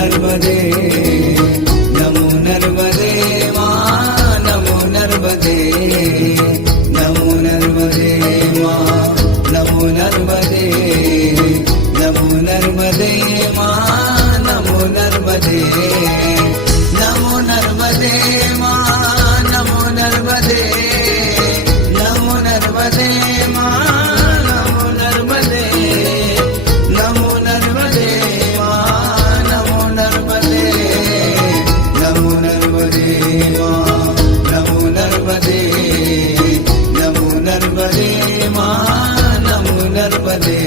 नर्मदे नमो नर्मदे मां नमो नर्मदे नमो नर्मदे मां नमो नर्मदे नमो नर्मदे मां नमो नर्मदे नमो नर्मदे मां नमो नर्मदे नमो नर्मदे मां नमो नर्मदे नमो नर्मदे मां नमो नर्मदे नमो नर्मदे मां नमो नर्मदे नमो नर्मदे मां नमो नर्मदे